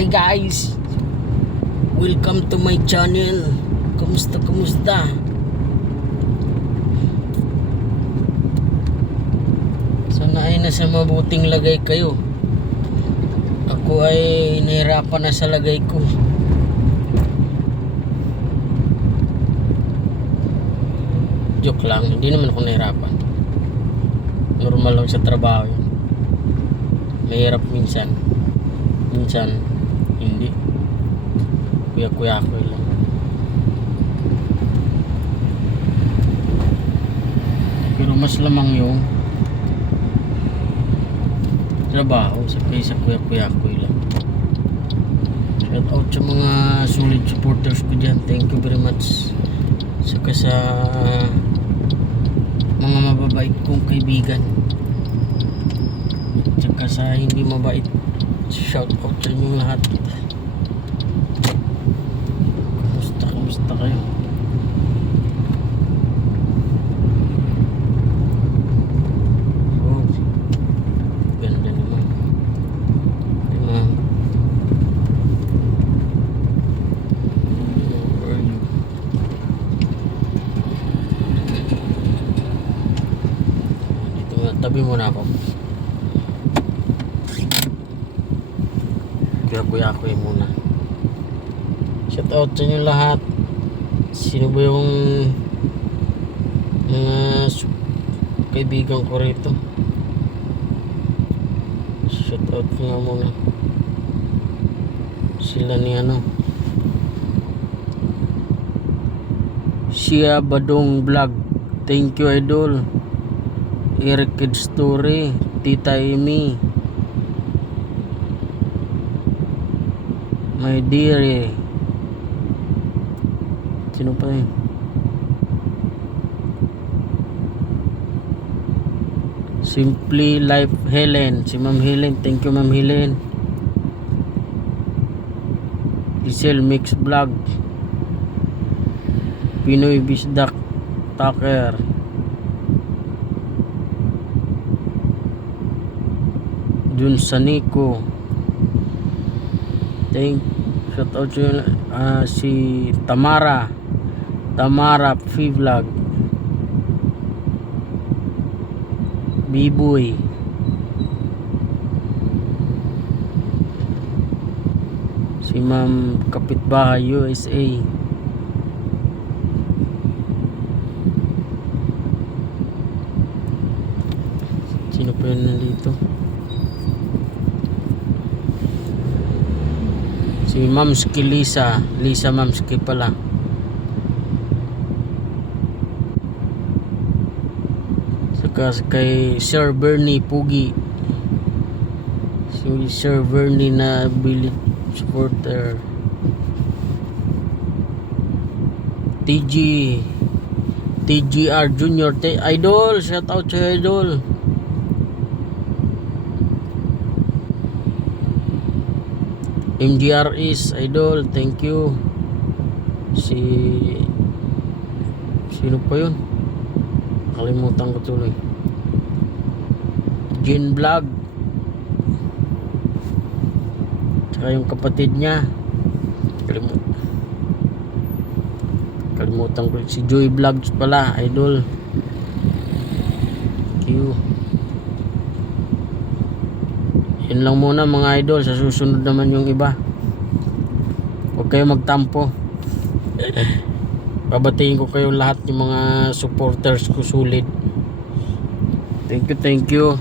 Hi guys, welcome to my channel. Kumusta? Sana ay nasa mabuting lagay kayo. Ako ay nahirapan na sa lagay ko. Joke lang, hindi naman ako nahirapan. Normal lang sa trabaho yun. Mahirap minsan hindi. Kuya ko lang. Pero mas lamang yung trabaho sa kaysa kuya ko lang. Shout out sa mga solid supporters ko dyan. Thank you very much. Saka sa mga mababait kong kaibigan, saka sa hindi mabait, shout out sa inyong lahat. Kumusta kayo? Oh, ganda naman. Tabi muna ako. Kuya ko muna. Shout out sa inyo lahat. Sino ba yung mga kaibigan ko rito? Shout out nga muna. Sila ni Shia Badong Vlog. Thank you, idol. Eric Kid Story, Tita Amy, my dear. Sino pa yun? Simply Life Helen, si Ma'am Helen. Thank you, Ma'am Helen. Giselle Mix Vlog, Pinoy Bisdak Tucker, Jun Saniko. Shout out to si Tamara Vlog, Biboy, si Ma'am Kapitbahay USA, sino pa yun nandito? Si Mamski Lisa Mamski pala. Saka kay Sir Bernie Pugi, si Sir Bernie na village supporter. TGR Junior Idol, shout out sa idol. MGR is idol, thank you. Sino pa yun? Kalimutan ko tuloy. Jin Vlog, tsaka yung kapatid niya, kalimutan ko. Si Joy Vlogs pala, idol. Thank you. Yun lang muna mga idol. Sa susunod naman yung iba. Huwag kayo magtampo. Babatiin ko kayo lahat, yung mga supporters ko solid. Thank you.